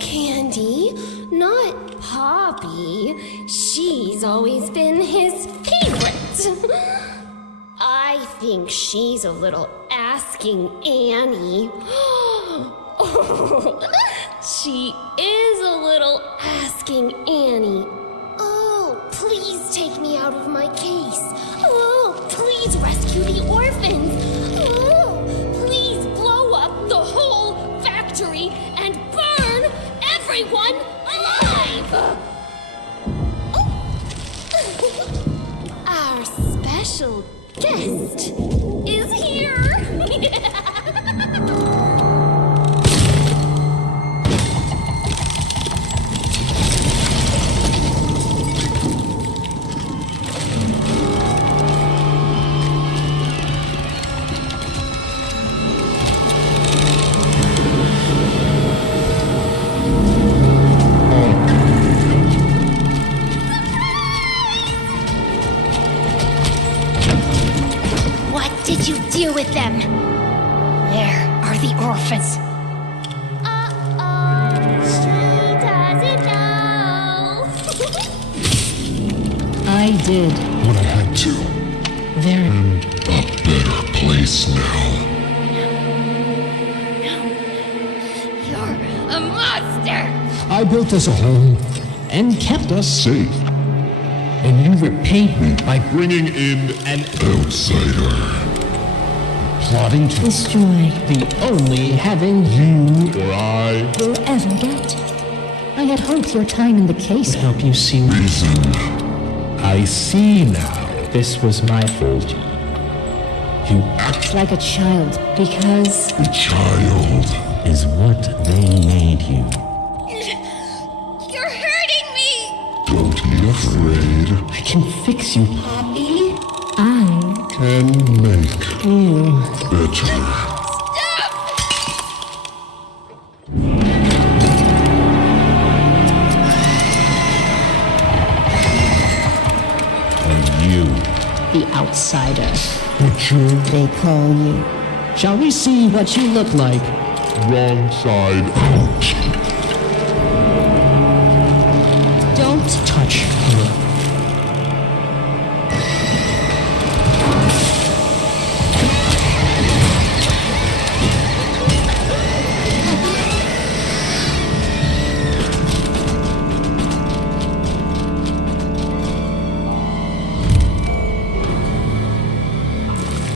Candy, not Poppy. She's always been his favorite. I think she's a little asking Annie. She is a little asking Annie. Oh, please take me out of my case. Oh, please rescue the orphans. Oh, please blow up the whole factory and burn everyone alive. Oh. Our special guest is here. Did you deal with them? Where are the orphans? She doesn't know. I did. But I had to. There. And a better place now. You're a monster! I built us a home and kept us safe. And you repaid me by bringing in an outsider. Plotting to Destroy the only heaven you or I will ever get. I had hoped your time in the case would help you see reason. I see now. this was my fault. You act Like a child, because a child is what they made you. You're hurting me! Don't be afraid. I can fix you. Poppy? I Can make you. better. And you, The outsider, butcher, they call you. Shall we see what you look like? wrong side out.